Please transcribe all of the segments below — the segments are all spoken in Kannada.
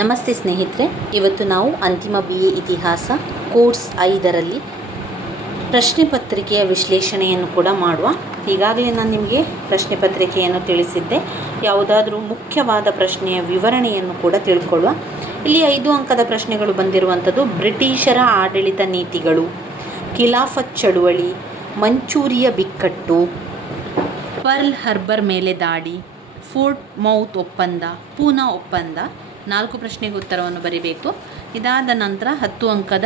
ನಮಸ್ತೆ ಸ್ನೇಹಿತರೆ, ಇವತ್ತು ನಾವು ಅಂತಿಮ ಬಿ ಎ ಇತಿಹಾಸ ಕೋರ್ಸ್ ಐದರಲ್ಲಿ ಪ್ರಶ್ನೆ ಪತ್ರಿಕೆಯ ವಿಶ್ಲೇಷಣೆಯನ್ನು ಕೂಡ ಮಾಡುವ. ಈಗಾಗಲೇ ನಾನು ನಿಮಗೆ ಪ್ರಶ್ನೆ ಪತ್ರಿಕೆಯನ್ನು ತಿಳಿಸಿದ್ದೆ. ಯಾವುದಾದ್ರೂ ಮುಖ್ಯವಾದ ಪ್ರಶ್ನೆಯ ವಿವರಣೆಯನ್ನು ಕೂಡ ತಿಳ್ಕೊಳ್ಳುವ. ಇಲ್ಲಿ ಐದು ಅಂಕದ ಪ್ರಶ್ನೆಗಳು ಬಂದಿರುವಂಥದ್ದು. ಬ್ರಿಟಿಷರ ಆಡಳಿತ ನೀತಿಗಳು, ಖಿಲಾಫತ್ ಚಳುವಳಿ, ಮಂಚೂರಿಯ ಬಿಕ್ಕಟ್ಟು, ಪರ್ಲ್ ಹರ್ಬರ್ ಮೇಲೆ ದಾಳಿ, ಫೋರ್ಟ್ ಮೌತ್ ಒಪ್ಪಂದ, ಪೂನಾ ಒಪ್ಪಂದ ನಾಲ್ಕು ಪ್ರಶ್ನೆಗೆ ಉತ್ತರವನ್ನು ಬರೀಬೇಕು. ಇದಾದ ನಂತರ ಹತ್ತು ಅಂಕದ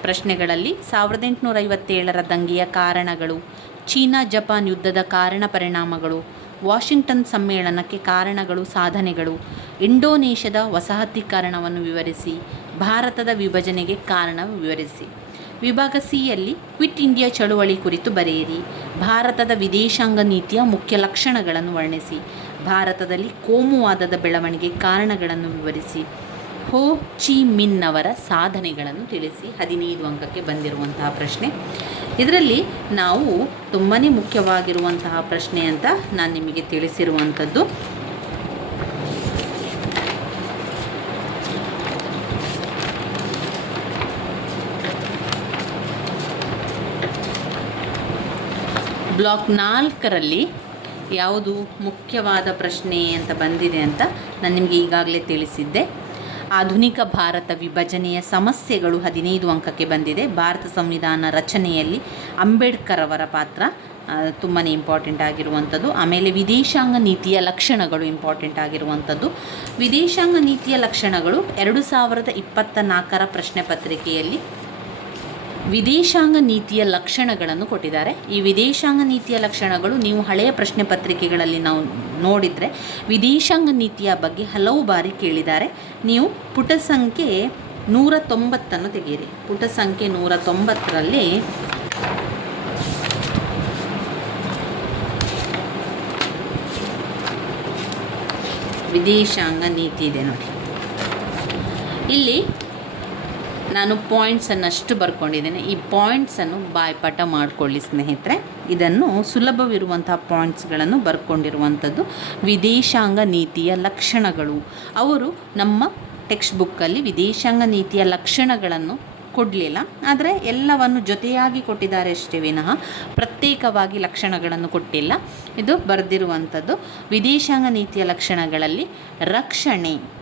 ಪ್ರಶ್ನೆಗಳಲ್ಲಿ ಸಾವಿರದ ಎಂಟುನೂರ ಐವತ್ತೇಳರ ದಂಗೆಯ ಕಾರಣಗಳು, ಚೀನಾ ಜಪಾನ್ ಯುದ್ಧದ ಕಾರಣ ಪರಿಣಾಮಗಳು, ವಾಷಿಂಗ್ಟನ್ ಸಮ್ಮೇಳನಕ್ಕೆ ಕಾರಣಗಳು, ಸಾಧನೆಗಳು, ಇಂಡೋನೇಷ್ಯಾದ ವಸಾಹತೀಕರಣವನ್ನು ವಿವರಿಸಿ, ಭಾರತದ ವಿಭಜನೆಗೆ ಕಾರಣ ವಿವರಿಸಿ. ವಿಭಾಗ ಸಿಯಲ್ಲಿ ಕ್ವಿಟ್ ಇಂಡಿಯಾ ಚಳುವಳಿ ಕುರಿತು ಬರೆಯಿರಿ. ಭಾರತದ ವಿದೇಶಾಂಗ ನೀತಿಯ ಮುಖ್ಯ ಲಕ್ಷಣಗಳನ್ನು ವರ್ಣಿಸಿ. ಭಾರತದಲ್ಲಿ ಕೋಮುವಾದದ ಬೆಳವಣಿಗೆ ಕಾರಣಗಳನ್ನು ವಿವರಿಸಿ. ಹೋ ಚಿ ಮಿನ್ ಅವರ ಸಾಧನೆಗಳನ್ನು ತಿಳಿಸಿ. ಹದಿನೈದು ಅಂಕಕ್ಕೆ ಬಂದಿರುವಂತಹ ಪ್ರಶ್ನೆ. ಇದರಲ್ಲಿ ನಾವು ತುಂಬಾ ಮುಖ್ಯವಾಗಿರುವಂತಹ ಪ್ರಶ್ನೆ ಅಂತ ನಾನು ನಿಮಗೆ ತಿಳಿಸಿರುವಂಥದ್ದು. ಬ್ಲಾಕ್ ನಾಲ್ಕರಲ್ಲಿ ಯಾವುದು ಮುಖ್ಯವಾದ ಪ್ರಶ್ನೆ ಅಂತ ಬಂದಿದೆ ಅಂತ ನಾನು ನಿಮಗೆ ಈಗಾಗಲೇ ತಿಳಿಸಿದ್ದೆ. ಆಧುನಿಕ ಭಾರತ ವಿಭಜನೆಯ ಸಮಸ್ಯೆಗಳು ಹದಿನೈದು ಅಂಕಕ್ಕೆ ಬಂದಿದೆ. ಭಾರತ ಸಂವಿಧಾನ ರಚನೆಯಲ್ಲಿ ಅಂಬೇಡ್ಕರ್ ಅವರ ಪಾತ್ರ ತುಂಬಾ ಇಂಪಾರ್ಟೆಂಟ್ ಆಗಿರುವಂಥದ್ದು. ಆಮೇಲೆ ವಿದೇಶಾಂಗ ನೀತಿಯ ಲಕ್ಷಣಗಳು ಇಂಪಾರ್ಟೆಂಟ್ ಆಗಿರುವಂಥದ್ದು. ವಿದೇಶಾಂಗ ನೀತಿಯ ಲಕ್ಷಣಗಳು ಎರಡು ಸಾವಿರದ ಇಪ್ಪತ್ತ ನಾಲ್ಕರ ಪ್ರಶ್ನೆ ಪತ್ರಿಕೆಯಲ್ಲಿ ವಿದೇಶಾಂಗ ನೀತಿಯ ಲಕ್ಷಣಗಳನ್ನು ಕೊಟ್ಟಿದ್ದಾರೆ. ಈ ವಿದೇಶಾಂಗ ನೀತಿಯ ಲಕ್ಷಣಗಳು ನೀವು ಹಳೆಯ ಪ್ರಶ್ನೆ ಪತ್ರಿಕೆಗಳಲ್ಲಿ ನಾವು ನೋಡಿದರೆ ವಿದೇಶಾಂಗ ನೀತಿಯ ಬಗ್ಗೆ ಹಲವು ಬಾರಿ ಕೇಳಿದ್ದಾರೆ. ನೀವು ಪುಟ ಸಂಖ್ಯೆ ನೂರ ತೊಂಬತ್ತನ್ನು ತೆಗೆಯಿರಿ. ಪುಟ ಸಂಖ್ಯೆ ನೂರ ತೊಂಬತ್ತರಲ್ಲಿ ವಿದೇಶಾಂಗ ನೀತಿ ಇದೆ ನೋಡಿ. ಇಲ್ಲಿ ನಾನು ಪಾಯಿಂಟ್ಸನ್ನಷ್ಟು ಬರ್ಕೊಂಡಿದ್ದೇನೆ. ಈ ಪಾಯಿಂಟ್ಸನ್ನು ಬಾಯ್ಪಾಠ ಮಾಡಿಕೊಳ್ಳಿ ಸ್ನೇಹಿತರೆ. ಇದನ್ನು ಸುಲಭವಿರುವಂತಹ ಪಾಯಿಂಟ್ಸ್ಗಳನ್ನು ಬರ್ಕೊಂಡಿರುವಂಥದ್ದು ವಿದೇಶಾಂಗ ನೀತಿಯ ಲಕ್ಷಣಗಳು. ಅವರು ನಮ್ಮ ಟೆಕ್ಸ್ಟ್ ಬುಕ್ಕಲ್ಲಿ ವಿದೇಶಾಂಗ ನೀತಿಯ ಲಕ್ಷಣಗಳನ್ನು ಕೊಡಲಿಲ್ಲ. ಆದರೆ ಎಲ್ಲವನ್ನು ಜೊತೆಯಾಗಿ ಕೊಟ್ಟಿದ್ದಾರೆ ಅಷ್ಟೇ ವಿನಃ ಪ್ರತ್ಯೇಕವಾಗಿ ಲಕ್ಷಣಗಳನ್ನು ಕೊಟ್ಟಿಲ್ಲ. ಇದು ಬರೆದಿರುವಂಥದ್ದು ವಿದೇಶಾಂಗ ನೀತಿಯ ಲಕ್ಷಣಗಳಲ್ಲಿ ರಕ್ಷಣೆ.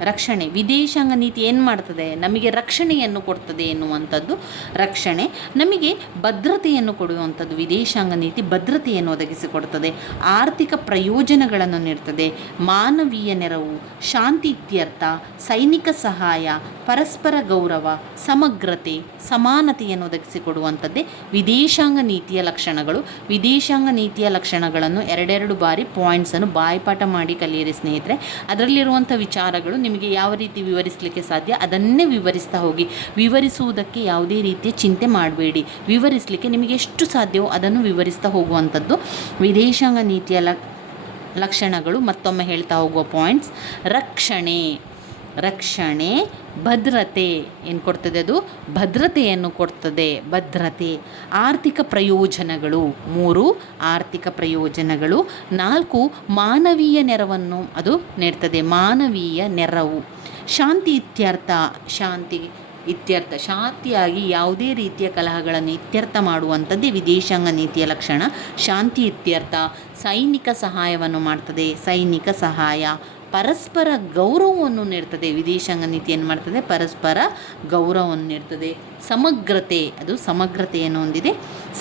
ರಕ್ಷಣೆ. ವಿದೇಶಾಂಗ ನೀತಿ ಏನು ಮಾಡ್ತದೆ? ನಮಗೆ ರಕ್ಷಣೆಯನ್ನು ಕೊಡ್ತದೆ ಎನ್ನುವಂಥದ್ದು ರಕ್ಷಣೆ. ನಮಗೆ ಭದ್ರತೆಯನ್ನು ಕೊಡುವಂಥದ್ದು ವಿದೇಶಾಂಗ ನೀತಿ ಭದ್ರತೆಯನ್ನು ಒದಗಿಸಿಕೊಡ್ತದೆ. ಆರ್ಥಿಕ ಪ್ರಯೋಜನಗಳನ್ನು ನೀಡ್ತದೆ. ಮಾನವೀಯ ನೆರವು, ಶಾಂತಿ ಇತ್ಯರ್ಥ, ಸೈನಿಕ ಸಹಾಯ, ಪರಸ್ಪರ ಗೌರವ, ಸಮಗ್ರತೆ, ಸಮಾನತೆಯನ್ನು ಒದಗಿಸಿಕೊಡುವಂಥದ್ದೇ ವಿದೇಶಾಂಗ ನೀತಿಯ ಲಕ್ಷಣಗಳು. ವಿದೇಶಾಂಗ ನೀತಿಯ ಲಕ್ಷಣಗಳನ್ನು ಎರಡೆರಡು ಬಾರಿ ಪಾಯಿಂಟ್ಸನ್ನು ಬಾಯ್ಪಾಠ ಮಾಡಿ ಕಲಿಯಿರಿ ಸ್ನೇಹಿತರೆ. ಅದರಲ್ಲಿರುವಂಥ ವಿಚಾರಗಳು ನಿಮಗೆ ಯಾವ ರೀತಿ ವಿವರಿಸಲಿಕ್ಕೆ ಸಾಧ್ಯ ಅದನ್ನೇ ವಿವರಿಸ್ತಾ ಹೋಗಿ. ವಿವರಿಸುವುದಕ್ಕೆ ಯಾವುದೇ ರೀತಿಯ ಚಿಂತೆ ಮಾಡಬೇಡಿ. ವಿವರಿಸಲಿಕ್ಕೆ ನಿಮಗೆ ಎಷ್ಟು ಸಾಧ್ಯವೋ ಅದನ್ನು ವಿವರಿಸ್ತಾ ಹೋಗುವಂಥದ್ದು. ವಿದೇಶಾಂಗ ನೀತಿಯ ಲಕ್ಷಣಗಳು ಮತ್ತೊಮ್ಮೆ ಹೇಳ್ತಾ ಹೋಗುವ ಪಾಯಿಂಟ್ಸ್ ರಕ್ಷಣೆ. ರಕ್ಷಣೆ, ಭದ್ರತೆ ಏನು ಕೊಡ್ತದೆ ಅದು? ಭದ್ರತೆಯನ್ನು ಕೊಡ್ತದೆ, ಭದ್ರತೆ. ಆರ್ಥಿಕ ಪ್ರಯೋಜನಗಳು. ಮೂರು, ಆರ್ಥಿಕ ಪ್ರಯೋಜನಗಳು. ನಾಲ್ಕು, ಮಾನವೀಯ ನೆರವನ್ನು ಅದು ನೀಡ್ತದೆ, ಮಾನವೀಯ ನೆರವು. ಶಾಂತಿ ಇತ್ಯರ್ಥ ಶಾಂತಿ ಇತ್ಯರ್ಥ, ಶಾಂತಿಯಾಗಿ ಯಾವುದೇ ರೀತಿಯ ಕಲಹಗಳನ್ನು ಇತ್ಯರ್ಥ ಮಾಡುವಂಥದ್ದೇ ವಿದೇಶಾಂಗ ನೀತಿಯ ಲಕ್ಷಣ. ಶಾಂತಿ ಇತ್ಯರ್ಥ, ಸೈನಿಕ ಸಹಾಯವನ್ನು ಮಾಡ್ತದೆ, ಸೈನಿಕ ಸಹಾಯ. ಪರಸ್ಪರ ಗೌರವವನ್ನು ನೀಡ್ತದೆ. ವಿದೇಶಾಂಗ ನೀತಿ ಏನು ಮಾಡ್ತದೆ? ಪರಸ್ಪರ ಗೌರವವನ್ನು ನೀಡ್ತದೆ. ಸಮಗ್ರತೆ, ಅದು ಸಮಗ್ರತೆಯನ್ನು ಹೊಂದಿದೆ.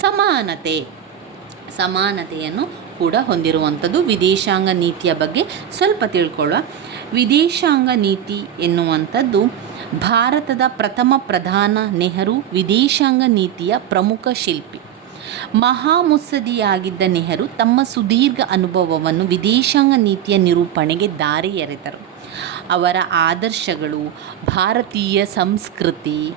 ಸಮಾನತೆ, ಸಮಾನತೆಯನ್ನು ಕೂಡ ಹೊಂದಿರುವಂಥದ್ದು ವಿದೇಶಾಂಗ ನೀತಿಯ ಬಗ್ಗೆ ಸ್ವಲ್ಪ ತಿಳ್ಕೊಳ್ಳುವ. ವಿದೇಶಾಂಗ ನೀತಿ ಎನ್ನುವಂಥದ್ದು ಭಾರತದ ಪ್ರಥಮ ಪ್ರಧಾನ ನೆಹರು ವಿದೇಶಾಂಗ ನೀತಿಯ ಪ್ರಮುಖ ಶಿಲ್ಪಿ. ಮಹಾಮುತ್ಸದಿಯಾಗಿದ್ದ ನೆಹರು ತಮ್ಮ ಸುದೀರ್ಘ ಅನುಭವವನ್ನು ವಿದೇಶಾಂಗ ನೀತಿಯ ನಿರೂಪಣೆಗೆ ದಾರಿ ಎರೆದರು ಅವರ ಆದರ್ಶಗಳು, ಭಾರತೀಯ ಸಂಸ್ಕೃತಿ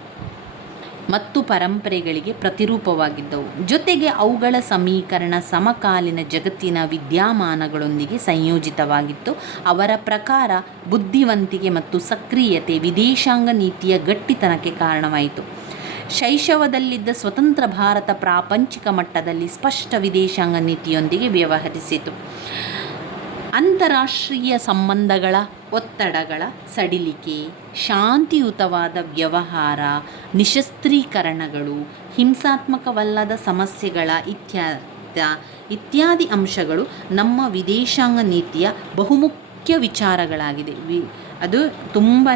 ಮತ್ತು ಪರಂಪರೆಗಳಿಗೆ ಪ್ರತಿರೂಪವಾಗಿದ್ದವು. ಜೊತೆಗೆ ಅವುಗಳ ಸಮೀಕರಣ ಸಮಕಾಲೀನ ಜಗತ್ತಿನ ವಿದ್ಯಮಾನಗಳೊಂದಿಗೆ ಸಂಯೋಜಿತವಾಗಿತ್ತು. ಅವರ ಪ್ರಕಾರ ಬುದ್ಧಿವಂತಿಕೆ ಮತ್ತು ಸಕ್ರಿಯತೆ ವಿದೇಶಾಂಗ ನೀತಿಯ ಗಟ್ಟಿತನಕ್ಕೆ ಕಾರಣವಾಯಿತು. ಶೈಶವದಲ್ಲಿದ್ದ ಸ್ವತಂತ್ರ ಭಾರತ ಪ್ರಾಪಂಚಿಕ ಮಟ್ಟದಲ್ಲಿ ಸ್ಪಷ್ಟ ವಿದೇಶಾಂಗ ನೀತಿಯೊಂದಿಗೆ ವ್ಯವಹರಿಸಿತು. ಅಂತಾರಾಷ್ಟ್ರೀಯ ಸಂಬಂಧಗಳ ಒತ್ತಡಗಳ ಸಡಿಲಿಕೆ, ಶಾಂತಿಯುತವಾದ ವ್ಯವಹಾರ, ನಿಶಸ್ತ್ರೀಕರಣಗಳು, ಹಿಂಸಾತ್ಮಕವಲ್ಲದ ಸಮಸ್ಯೆಗಳ ಇತ್ಯಾದ ಇತ್ಯಾದಿ ಅಂಶಗಳು ನಮ್ಮ ವಿದೇಶಾಂಗ ನೀತಿಯ ಬಹುಮುಖ್ಯ ವಿಚಾರಗಳಾಗಿದೆ ವಿ ಅದು ತುಂಬಾ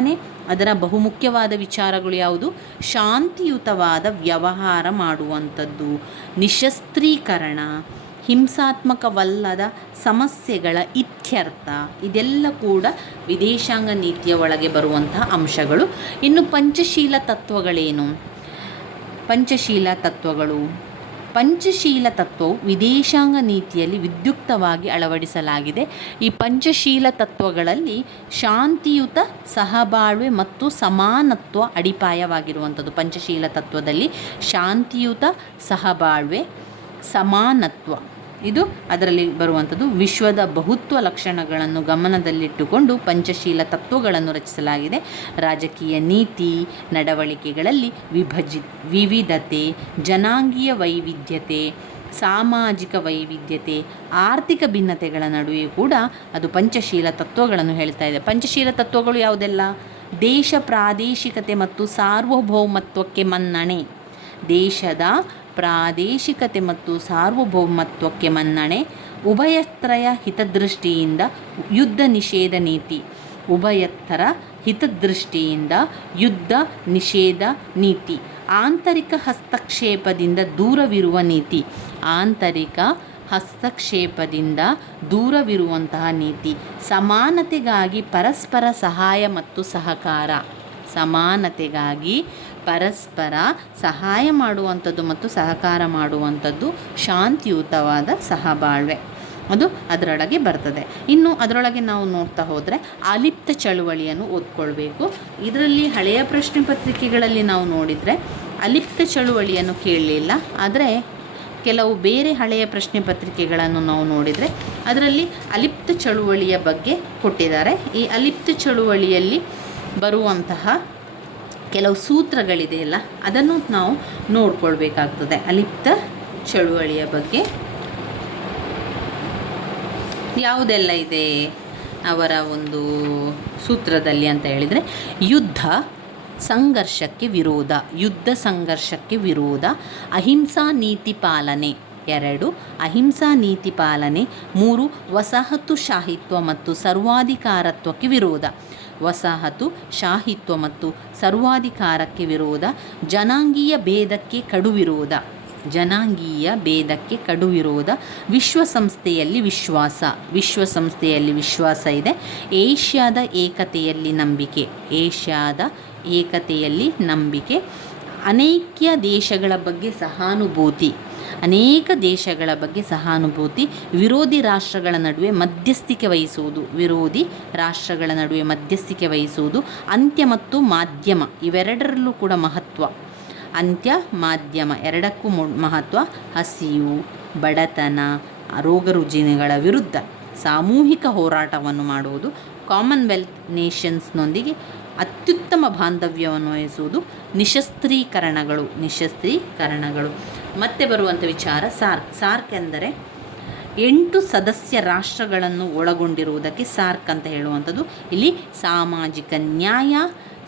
ಅದರ ಬಹುಮುಖ್ಯವಾದ ವಿಚಾರಗಳು ಯಾವುದು? ಶಾಂತಿಯುತವಾದ ವ್ಯವಹಾರ ಮಾಡುವಂಥದ್ದು. ನಿಶಸ್ತ್ರೀಕರಣ, ಹಿಂಸಾತ್ಮಕವಲ್ಲದ ಸಮಸ್ಯೆಗಳ ಇತ್ಯರ್ಥ, ಇದೆಲ್ಲ ಕೂಡ ವಿದೇಶಾಂಗ ನೀತಿಯ ಒಳಗೆ ಬರುವಂತಹ ಅಂಶಗಳು. ಇನ್ನು ಪಂಚಶೀಲ ತತ್ವಗಳೇನು? ಪಂಚಶೀಲ ತತ್ವಗಳು. ಪಂಚಶೀಲ ತತ್ವವು ವಿದೇಶಾಂಗ ನೀತಿಯಲ್ಲಿ ವಿದ್ಯುಕ್ತವಾಗಿ ಅಳವಡಿಸಲಾಗಿದೆ. ಈ ಪಂಚಶೀಲ ತತ್ವಗಳಲ್ಲಿ ಶಾಂತಿಯುತ, ಸಹಬಾಳ್ವೆ ಮತ್ತು ಸಮಾನತ್ವ ಅಡಿಪಾಯವಾಗಿರುವಂಥದ್ದು. ಪಂಚಶೀಲ ತತ್ವದಲ್ಲಿ ಶಾಂತಿಯುತ, ಸಹಬಾಳ್ವೆ, ಸಮಾನತ್ವ. ಇದು ಅದರಲ್ಲಿ ಬರುವಂಥದ್ದು ವಿಶ್ವದ ಬಹುತ್ವ ಲಕ್ಷಣಗಳನ್ನು ಗಮನದಲ್ಲಿಟ್ಟುಕೊಂಡು ಪಂಚಶೀಲ ತತ್ವಗಳನ್ನು ರಚಿಸಲಾಗಿದೆ. ರಾಜಕೀಯ ನೀತಿ, ನಡವಳಿಕೆಗಳಲ್ಲಿ ವಿಭಜಿ, ವಿವಿಧತೆ, ಜನಾಂಗೀಯ ವೈವಿಧ್ಯತೆ, ಸಾಮಾಜಿಕ ವೈವಿಧ್ಯತೆ, ಆರ್ಥಿಕ ಭಿನ್ನತೆಗಳ ನಡುವೆ ಕೂಡ ಅದು ಪಂಚಶೀಲ ತತ್ವಗಳನ್ನು ಹೇಳ್ತಾ ಇದೆ. ಪಂಚಶೀಲ ತತ್ವಗಳು ಯಾವುದೆಲ್ಲ? ದೇಶ ಪ್ರಾದೇಶಿಕತೆ ಮತ್ತು ಸಾರ್ವಭೌಮತ್ವಕ್ಕೆ ಮನ್ನಣೆ. ದೇಶದ ಪ್ರಾದೇಶಿಕತೆ ಮತ್ತು ಸಾರ್ವಭೌಮತ್ವಕ್ಕೆ ಮನ್ನಣೆ, ಉಭಯತ್ರಯ ಹಿತದೃಷ್ಟಿಯಿಂದ ಯುದ್ಧ ನಿಷೇಧ ನೀತಿ, ಉಭಯತ್ತರ ಹಿತದೃಷ್ಟಿಯಿಂದ ಯುದ್ಧ ನಿಷೇಧ ನೀತಿ, ಆಂತರಿಕ ಹಸ್ತಕ್ಷೇಪದಿಂದ ದೂರವಿರುವ ನೀತಿ, ಆಂತರಿಕ ಹಸ್ತಕ್ಷೇಪದಿಂದ ದೂರವಿರುವಂತಹ ನೀತಿ, ಸಮಾನತೆಗಾಗಿ ಪರಸ್ಪರ ಸಹಾಯ ಮತ್ತು ಸಹಕಾರ, ಸಮಾನತೆಗಾಗಿ ಪರಸ್ಪರ ಸಹಾಯ ಮಾಡುವಂಥದ್ದು ಮತ್ತು ಸಹಕಾರ ಮಾಡುವಂಥದ್ದು ಶಾಂತಿಯುತವಾದ ಸಹಬಾಳ್ವೆ. ಅದು ಅದರೊಳಗೆ ಬರ್ತದೆ. ಇನ್ನು ಅದರೊಳಗೆ ನಾವು ನೋಡ್ತಾ ಹೋದರೆ ಅಲಿಪ್ತ ಚಳುವಳಿಯನ್ನು ಓದ್ಕೊಳ್ಬೇಕು. ಇದರಲ್ಲಿ ಹಳೆಯ ಪ್ರಶ್ನೆ ಪತ್ರಿಕೆಗಳಲ್ಲಿ ನಾವು ನೋಡಿದರೆ ಅಲಿಪ್ತ ಚಳುವಳಿಯನ್ನು ಕೇಳಲಿಲ್ಲ. ಆದರೆ ಕೆಲವು ಬೇರೆ ಹಳೆಯ ಪ್ರಶ್ನೆ ಪತ್ರಿಕೆಗಳನ್ನು ನಾವು ನೋಡಿದರೆ ಅದರಲ್ಲಿ ಅಲಿಪ್ತ ಚಳುವಳಿಯ ಬಗ್ಗೆ ಕೊಟ್ಟಿದ್ದಾರೆ. ಈ ಅಲಿಪ್ತ ಚಳುವಳಿಯಲ್ಲಿ ಬರುವಂತಹ ಕೆಲವು ಸೂತ್ರಗಳಿದೆಯಲ್ಲ, ಅದನ್ನು ನಾವು ನೋಡ್ಕೊಳ್ಬೇಕಾಗ್ತದೆ. ಅಲಿಪ್ತ ಚಳುವಳಿಯ ಬಗ್ಗೆ. ಯಾವುದೆಲ್ಲ ಇದೆ ಅವರ ಒಂದು ಸೂತ್ರದಲ್ಲಿ ಅಂತ ಹೇಳಿದರೆ, ಯುದ್ಧ ಸಂಘರ್ಷಕ್ಕೆ ವಿರೋಧ, ಯುದ್ಧ ಸಂಘರ್ಷಕ್ಕೆ ವಿರೋಧ, ಅಹಿಂಸಾ ನೀತಿ ಪಾಲನೆ ಎರಡು, ಅಹಿಂಸಾ ನೀತಿ ಪಾಲನೆ ಮೂರು, ವಸಾಹತು ಶಾಹಿತ್ವ ಮತ್ತು ಸರ್ವಾಧಿಕಾರತ್ವಕ್ಕೆ ವಿರೋಧ. ವಸಾಹತು, ಶಾಹಿತ್ವ ಮತ್ತು ಸರ್ವಾಧಿಕಾರಕ್ಕೆ ವಿರೋಧ, ಜನಾಂಗೀಯ ಭೇದಕ್ಕೆ ಕಡುವಿರೋಧ, ಜನಾಂಗೀಯ ಭೇದಕ್ಕೆ ಕಡು ವಿರೋಧ ವಿಶ್ವಸಂಸ್ಥೆಯಲ್ಲಿ ವಿಶ್ವಾಸ ವಿಶ್ವಸಂಸ್ಥೆಯಲ್ಲಿ ವಿಶ್ವಾಸ ಇದೆ, ಏಷ್ಯಾದ ಏಕತೆಯಲ್ಲಿ ನಂಬಿಕೆ, ಏಷ್ಯಾದ ಏಕತೆಯಲ್ಲಿ ನಂಬಿಕೆ ಅನೇಕ ದೇಶಗಳ ಬಗ್ಗೆ ಸಹಾನುಭೂತಿ. ಅನೇಕ ದೇಶಗಳ ಬಗ್ಗೆ ಸಹಾನುಭೂತಿ ವಿರೋಧಿ ರಾಷ್ಟ್ರಗಳ ನಡುವೆ ಮಧ್ಯಸ್ಥಿಕೆ ವಹಿಸುವುದು. ವಿರೋಧಿ ರಾಷ್ಟ್ರಗಳ ನಡುವೆ ಮಧ್ಯಸ್ಥಿಕೆ ವಹಿಸುವುದು ಅಂತ್ಯ ಮತ್ತು ಮಾಧ್ಯಮ ಇವೆರಡರಲ್ಲೂ ಕೂಡ ಮಹತ್ವ. ಅಂತ್ಯ, ಮಾಧ್ಯಮ ಎರಡಕ್ಕೂ ಮಹತ್ವ. ಹಸಿವು, ಬಡತನ, ರೋಗ ರುಜಿನಗಳ ವಿರುದ್ಧ ಸಾಮೂಹಿಕ ಹೋರಾಟವನ್ನು ಮಾಡುವುದು, ಕಾಮನ್ವೆಲ್ತ್ ನೇಷನ್ಸ್ನೊಂದಿಗೆ ಅತ್ಯುತ್ತಮ ಬಾಂಧವ್ಯವನ್ನು ವಹಿಸುವುದು, ನಿಶಸ್ತ್ರೀಕರಣಗಳು ನಿಶಸ್ತ್ರೀಕರಣಗಳು. ಮತ್ತೆ ಬರುವಂಥ ವಿಚಾರ ಸಾರ್ಕ್. ಸಾರ್ಕ್ ಎಂದರೆ ಎಂಟು ಸದಸ್ಯ ರಾಷ್ಟ್ರಗಳನ್ನು ಒಳಗೊಂಡಿರುವುದಕ್ಕೆ ಸಾರ್ಕ್ ಅಂತ ಹೇಳುವಂಥದ್ದು. ಇಲ್ಲಿ ಸಾಮಾಜಿಕ ನ್ಯಾಯ,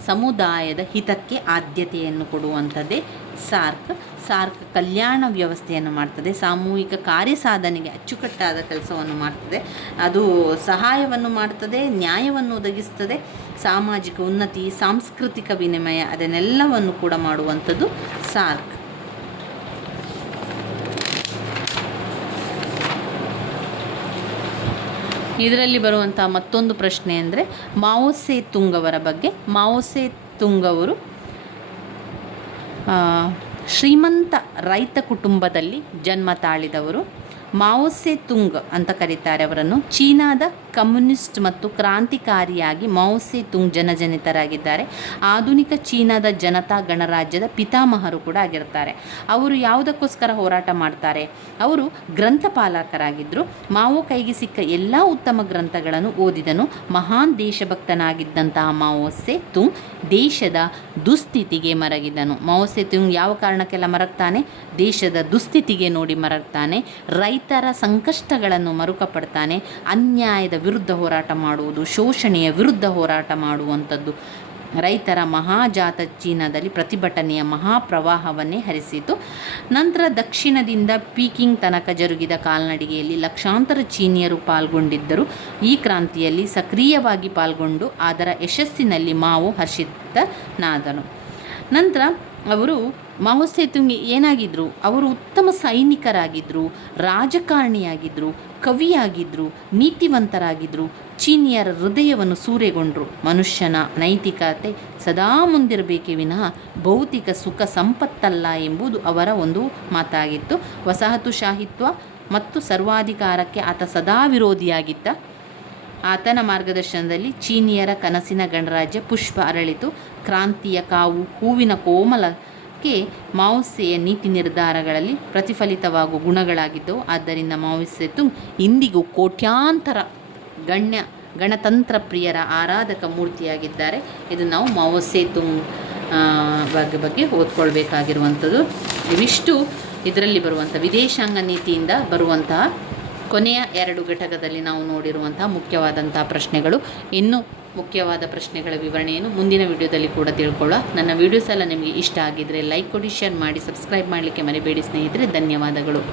ಸಮುದಾಯದ ಹಿತಕ್ಕೆ ಆದ್ಯತೆಯನ್ನು ಕೊಡುವಂಥದ್ದೇ ಸಾರ್ಕ್. ಸಾರ್ಕ್ ಕಲ್ಯಾಣ ವ್ಯವಸ್ಥೆಯನ್ನು ಮಾಡ್ತದೆ, ಸಾಮೂಹಿಕ ಕಾರ್ಯ ಸಾಧನೆಗೆ ಅಚ್ಚುಕಟ್ಟಾದ ಕೆಲಸವನ್ನು ಮಾಡ್ತದೆ. ಅದು ಸಹಾಯವನ್ನು ಮಾಡ್ತದೆ, ನ್ಯಾಯವನ್ನು ಒದಗಿಸ್ತದೆ, ಸಾಮಾಜಿಕ ಉನ್ನತಿ, ಸಾಂಸ್ಕೃತಿಕ ವಿನಿಮಯ ಅದನ್ನೆಲ್ಲವನ್ನು ಕೂಡ ಮಾಡುವಂಥದ್ದು ಸಾರ್ಕ್. ಇದರಲ್ಲಿ ಬರುವಂಥ ಮತ್ತೊಂದು ಪ್ರಶ್ನೆ ಅಂದರೆ ಮಾವೋಸೆ ತುಂಗವರ ಬಗ್ಗೆ. ಮಾವೋಸೆ ತುಂಗವರು ಶ್ರೀಮಂತ ರೈತ ಕುಟುಂಬದಲ್ಲಿ ಜನ್ಮ ತಾಳಿದವರು. ಮಾವೋಸೆ ತುಂಗ್ ಅಂತ ಕರೀತಾರೆ ಅವರನ್ನು. ಚೀನಾದ ಕಮ್ಯುನಿಸ್ಟ್ ಮತ್ತು ಕ್ರಾಂತಿಕಾರಿಯಾಗಿ ಮಾವೋಸೆ ತುಂಗ್ ಜನಜನಿತರಾಗಿದ್ದಾರೆ. ಆಧುನಿಕ ಚೀನಾದ ಜನತಾ ಗಣರಾಜ್ಯದ ಪಿತಾಮಹರು ಕೂಡ ಆಗಿರ್ತಾರೆ. ಅವರು ಯಾವುದಕ್ಕೋಸ್ಕರ ಹೋರಾಟ ಮಾಡ್ತಾರೆ? ಅವರು ಗ್ರಂಥಪಾಲಕರಾಗಿದ್ದರು ಮಾವೋ ಕೈಗೆ ಸಿಕ್ಕ ಎಲ್ಲ ಉತ್ತಮ ಗ್ರಂಥಗಳನ್ನು ಓದಿದನು. ಮಹಾನ್ ದೇಶಭಕ್ತನಾಗಿದ್ದಂತಹ ಮಾವೋಸೆ ತುಂಗ್ ದೇಶದ ದುಸ್ಥಿತಿಗೆ ಮರಗಿದನು. ಮಾವೋಸೆ ತುಂಗ್ ಯಾವ ಕಾರಣಕ್ಕೆಲ್ಲ ಮರಗ್ತಾನೆ? ದೇಶದ ದುಸ್ಥಿತಿಗೆ ನೋಡಿ ಮರಗ್ತಾನೆ. ರೈತರ ಸಂಕಷ್ಟಗಳನ್ನು ಮರುಕಪಡ್ತಾನೆ. ಅನ್ಯಾಯದ ವಿರುದ್ಧ ಹೋರಾಟ ಮಾಡುವುದು, ಶೋಷಣೆಯ ವಿರುದ್ಧ ಹೋರಾಟ ಮಾಡುವಂಥದ್ದು. ರೈತರ ಮಹಾಜಾತ ಚೀನಾದಲ್ಲಿ ಪ್ರತಿಭಟನೆಯ ಮಹಾಪ್ರವಾಹವನ್ನೇ ಹರಿಸಿತು. ನಂತರ ದಕ್ಷಿಣದಿಂದ ಪೀಕಿಂಗ್ ತನಕ ಜರುಗಿದ ಕಾಲ್ನಡಿಗೆಯಲ್ಲಿ ಲಕ್ಷಾಂತರ ಚೀನಿಯರು ಪಾಲ್ಗೊಂಡಿದ್ದರು. ಈ ಕ್ರಾಂತಿಯಲ್ಲಿ ಸಕ್ರಿಯವಾಗಿ ಪಾಲ್ಗೊಂಡು ಅದರ ಯಶಸ್ಸಿನಲ್ಲಿ ಮಾವು ಹರ್ಷಿತನಾದನು. ನಂತರ ಅವರು ಮಾವೋ ಏನಾಗಿದ್ರು ಏನಾಗಿದ್ದರು ಅವರು ಉತ್ತಮ ಸೈನಿಕರಾಗಿದ್ದರು ರಾಜಕಾರಣಿಯಾಗಿದ್ದರು ಕವಿಯಾಗಿದ್ದರು ನೀತಿವಂತರಾಗಿದ್ದರು ಚೀನಿಯರ ಹೃದಯವನ್ನು ಸೂರೆಗೊಂಡರು. ಮನುಷ್ಯನ ನೈತಿಕತೆ ಸದಾ ಮುಂದಿರಬೇಕೇ ವಿನಃ ಭೌತಿಕ ಸುಖ ಸಂಪತ್ತಲ್ಲ ಎಂಬುದು ಅವರ ಒಂದು ಮಾತಾಗಿತ್ತು. ವಸಾಹತುಶಾಹಿತ್ವ ಮತ್ತು ಸರ್ವಾಧಿಕಾರಕ್ಕೆ ಆತ ಸದಾ ವಿರೋಧಿಯಾಗಿದ್ದ. ಆತನ ಮಾರ್ಗದರ್ಶನದಲ್ಲಿ ಚೀನಿಯರ ಕನಸಿನ ಗಣರಾಜ್ಯ ಪುಷ್ಪ ಅರಳಿತು. ಕ್ರಾಂತಿಯ ಕಾವು, ಹೂವಿನ ಕೋಮಲಕ್ಕೆ ಮಾವಸ್ಯೆಯ ನೀತಿ ನಿರ್ಧಾರಗಳಲ್ಲಿ ಪ್ರತಿಫಲಿತವಾಗುವ ಗುಣಗಳಾಗಿದ್ದವು. ಆದ್ದರಿಂದ ಮಾವುಸೆ ತುಂಗ್ ಇಂದಿಗೂ ಕೋಟ್ಯಾಂತರ ಗಣ್ಯ, ಗಣತಂತ್ರ ಪ್ರಿಯರ ಆರಾಧಕ ಮೂರ್ತಿಯಾಗಿದ್ದಾರೆ. ಇದು ನಾವು ಮಾವೋಸೆ ತುಂಗ್ ಬಗ್ಗೆ ಬಗ್ಗೆ ಓದ್ಕೊಳ್ಬೇಕಾಗಿರುವಂಥದ್ದು. ಇವಿಷ್ಟು ಇದರಲ್ಲಿ ಬರುವಂಥ ವಿದೇಶಾಂಗ ನೀತಿಯಿಂದ ಬರುವಂತಹ ಕೊನೆಯ ಎರಡು ಘಟಕದಲ್ಲಿ ನಾವು ನೋಡಿರುವಂತಹ ಮುಖ್ಯವಾದಂತಹ ಪ್ರಶ್ನೆಗಳು. ಇನ್ನು ಮುಖ್ಯವಾದ ಪ್ರಶ್ನೆಗಳ ವಿವರಣೆಯನ್ನು ಮುಂದಿನ ವಿಡಿಯೋದಲ್ಲಿ ಕೂಡ ತಿಳ್ಕೊಳ್ಳೋ ನನ್ನ ವಿಡಿಯೋಸ್ ಎಲ್ಲ ನಿಮಗೆ ಇಷ್ಟ ಆಗಿದ್ದರೆ ಲೈಕ್ ಕೊಡಿ ಶೇರ್ ಮಾಡಿ ಸಬ್ಸ್ಕ್ರೈಬ್ ಮಾಡಲಿಕ್ಕೆ ಮರಿಬೇಡಿ ಸ್ನೇಹಿತರೆ. ಧನ್ಯವಾದಗಳು.